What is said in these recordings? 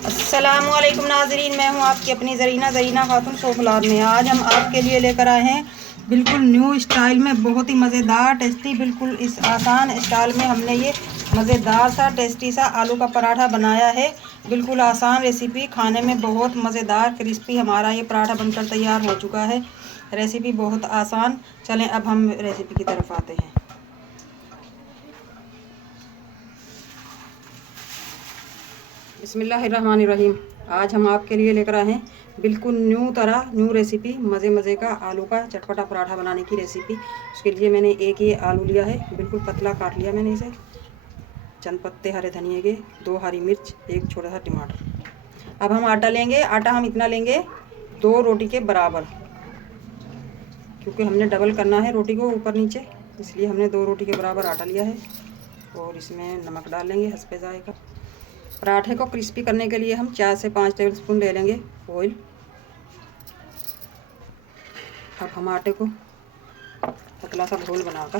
अस्सलामुअलैकुम नाज़रीन, मैं हूं आपकी अपनी ज़रीना खातून सोफलाद में। आज हम आपके लिए लेकर आए हैं बिल्कुल न्यू स्टाइल में बहुत ही मज़ेदार टेस्टी, बिल्कुल इस आसान स्टाइल में हमने ये मज़ेदार सा टेस्टी सा आलू का पराठा बनाया है। बिल्कुल आसान रेसिपी, खाने में बहुत मज़ेदार क्रिस्पी हमारा ये पराठा बनकर तैयार हो चुका है। रेसिपी बहुत आसान। चलें अब हम रेसिपी की तरफ आते हैं। बिस्मिल्लाहिर्रहमानिर्रहीम। आज हम आपके लिए लेकर आए हैं बिल्कुल न्यू रेसिपी, मज़े का आलू का चटपटा पराठा बनाने की रेसिपी। उसके लिए मैंने एक ये आलू लिया है, बिल्कुल पतला काट लिया मैंने इसे। चंद पत्ते हरे धनिए के, 2 हरी मिर्च, एक छोटा सा टमाटर। अब हम आटा लेंगे। आटा हम इतना लेंगे 2 रोटी के बराबर, क्योंकि हमने डबल करना है रोटी को ऊपर नीचे, इसलिए हमने 2 रोटी के बराबर आटा लिया है। और इसमें नमक डाल लेंगे हस्बे जायका। पराठे को क्रिस्पी करने के लिए हम 4 से 5 टेबलस्पून ले लेंगे ऑयल। अब हम आटे को पतला सा घोल बनाकर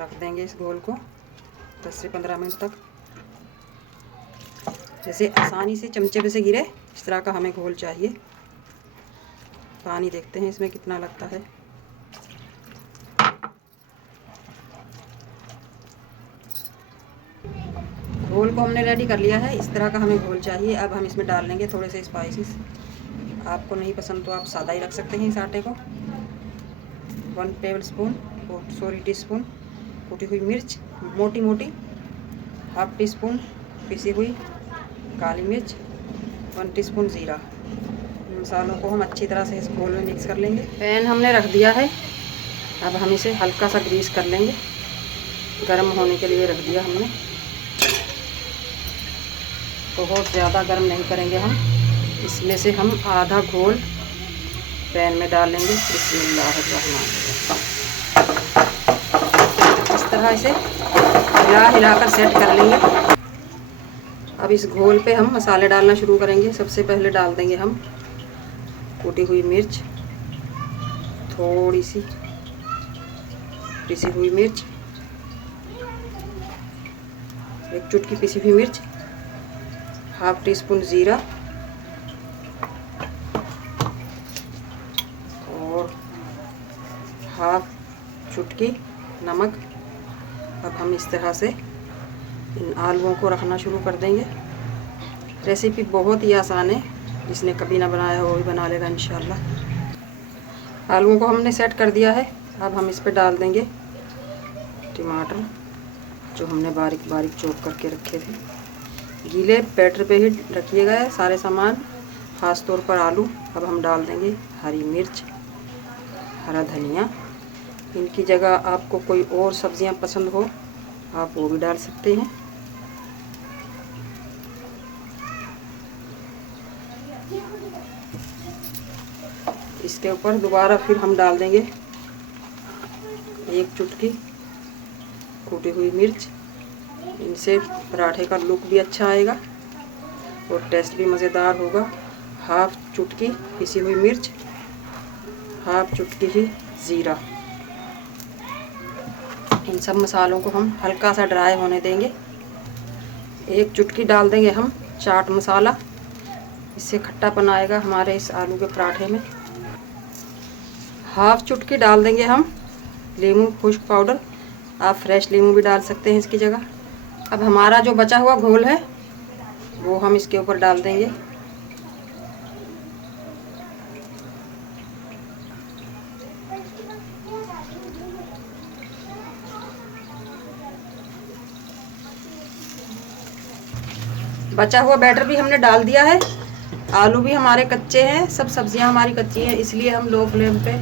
रख देंगे। इस घोल को 10 से 15 मिनट तक, जैसे आसानी से चमचे पे से गिरे इस तरह का हमें घोल चाहिए। पानी देखते हैं इसमें कितना लगता है। घोल को हमने रेडी कर लिया है, इस तरह का हमें घोल चाहिए। अब हम इसमें डाल लेंगे थोड़े से स्पाइसेस। आपको नहीं पसंद तो आप सादा ही रख सकते हैं इस आटे को। 1 टीस्पून कुटी हुई मिर्च मोटी मोटी, 1/2 टीस्पून पिसी हुई काली मिर्च, 1 टीस्पून ज़ीरा। मसालों को हम अच्छी तरह से इस घोल में मिक्स कर लेंगे। पैन हमने रख दिया है, अब हम इसे हल्का सा ग्रीस कर लेंगे। गर्म होने के लिए रख दिया हमने, बहुत ज़्यादा गर्म नहीं करेंगे हम। इसमें से हम आधा घोल पैन में डाल लेंगे। बिस्मिल्लाहिर्रहमानिर्रहीम। इस तरह इसे हिलाकर सेट कर लेंगे। अब इस घोल पे हम मसाले डालना शुरू करेंगे। सबसे पहले डाल देंगे हम कुटी हुई मिर्च, थोड़ी सी पिसी हुई मिर्च, 1 चुटकी पिसी हुई मिर्च, 1/2 टीस्पून ज़ीरा और 1/2 चुटकी नमक। अब हम इस तरह से इन आलूओं को रखना शुरू कर देंगे। रेसिपी बहुत ही आसान है, जिसने कभी ना बनाया हो वो भी बना लेगा इंशाल्लाह। आलूओं को हमने सेट कर दिया है। अब हम इस पर डाल देंगे टमाटर, जो हमने बारीक बारीक चॉप करके रखे थे। गीले बैटर पे ही रखिएगा है सारे सामान, ख़ास तौर पर आलू। अब हम डाल देंगे हरी मिर्च, हरा धनिया। इनकी जगह आपको कोई और सब्जियां पसंद हो आप वो भी डाल सकते हैं। इसके ऊपर दोबारा फिर हम डाल देंगे 1 चुटकी कूटी हुई मिर्च। इनसे पराठे का लुक भी अच्छा आएगा और टेस्ट भी मज़ेदार होगा। 1/2 चुटकी पिसी हुई मिर्च, 1/2 चुटकी ही ज़ीरा। इन सब मसालों को हम हल्का सा ड्राई होने देंगे। 1 चुटकी डाल देंगे हम चाट मसाला, इससे खट्टापन आएगा हमारे इस आलू के पराठे में। 1/2 चुटकी डाल देंगे हम नींबू खुश्क पाउडर, आप फ्रेश नींबू भी डाल सकते हैं इसकी जगह। अब हमारा जो बचा हुआ घोल है वो हम इसके ऊपर डाल देंगे। बचा हुआ बैटर भी हमने डाल दिया है। आलू भी हमारे कच्चे हैं, सब सब्जियां हमारी कच्ची हैं, इसलिए हम लो फ्लेम पे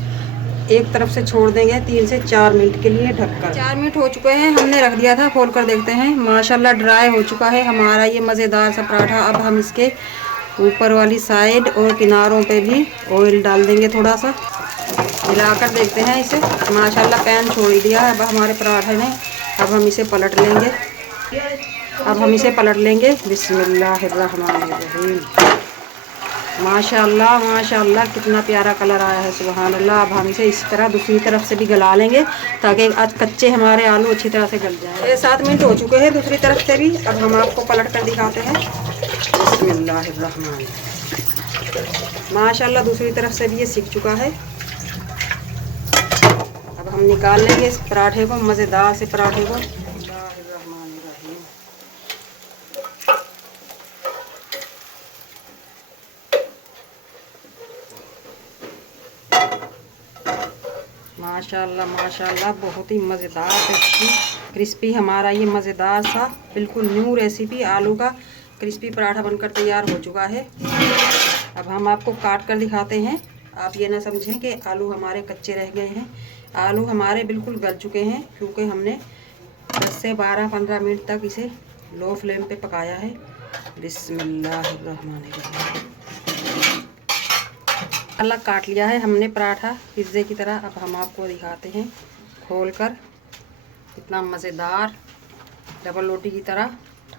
एक तरफ से छोड़ देंगे 3 से 4 मिनट के लिए ढककर। 4 मिनट हो चुके हैं, हमने रख दिया था। खोल कर देखते हैं, माशाल्लाह ड्राई हो चुका है हमारा ये मज़ेदार सा पराठा। अब हम इसके ऊपर वाली साइड और किनारों पे भी ऑयल डाल देंगे थोड़ा सा। हिलाकर देखते हैं इसे। माशाल्लाह पैन छोड़ दिया है अब हमारे पराठे ने। अब हम इसे पलट लेंगे। बिस्मिल्लाहिर्रहमानिर्रहीम। माशाल्लाह माशाल्लाह कितना प्यारा कलर आया है, सुभान अल्लाह। अब हम इसे इस तरह दूसरी तरफ से भी गला लेंगे ताकि आज कच्चे हमारे आलू अच्छी तरह से गल जाए। 7 मिनट हो चुके हैं दूसरी तरफ से भी। अब हम आपको पलट कर दिखाते हैं। बिस्मिल्लाहिर्रहमानिर्रहीम। माशाल्लाह दूसरी तरफ से भी ये सीख चुका है। अब हम निकाल लेंगे इस पराठे को, मज़ेदार से पराठे को। बिस्मिल्लाहिर्रहमानिर्रहीम। माशाल्लाह माशाल्लाह बहुत ही मज़ेदार टेस्टी क्रिस्पी हमारा ये मज़ेदार सा बिल्कुल न्यू रेसिपी आलू का क्रिस्पी पराठा बनकर तैयार हो चुका है। अब हम आपको काट कर दिखाते हैं। आप ये ना समझें कि आलू हमारे कच्चे रह गए हैं। आलू हमारे बिल्कुल गल चुके हैं, क्योंकि हमने 10 से 12-15 मिनट तक इसे लो फ्लेम पे पकाया है। बिस्मिल्लाहिर्रहमानिर्रहीम। अल्लाह काट लिया है हमने पराठा पिज़्ज़े की तरह। अब हम आपको दिखाते हैं खोलकर। इतना मज़ेदार डबल रोटी की तरह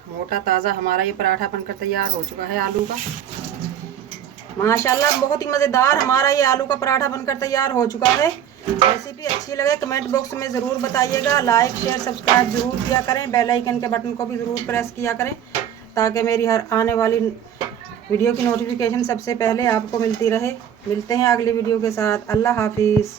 मोटा ताज़ा हमारा ये पराठा बनकर तैयार हो चुका है आलू का। माशाल्लाह बहुत ही मज़ेदार हमारा ये आलू का पराठा बनकर तैयार हो चुका है। रेसिपी अच्छी लगे कमेंट बॉक्स में ज़रूर बताइएगा। लाइक शेयर सब्सक्राइब ज़रूर किया करें। बेल आइकन के बटन को भी ज़रूर प्रेस किया करें, ताकि मेरी हर आने वाली वीडियो की नोटिफिकेशन सबसे पहले आपको मिलती रहे। मिलते हैं अगली वीडियो के साथ। अल्लाह हाफिज़।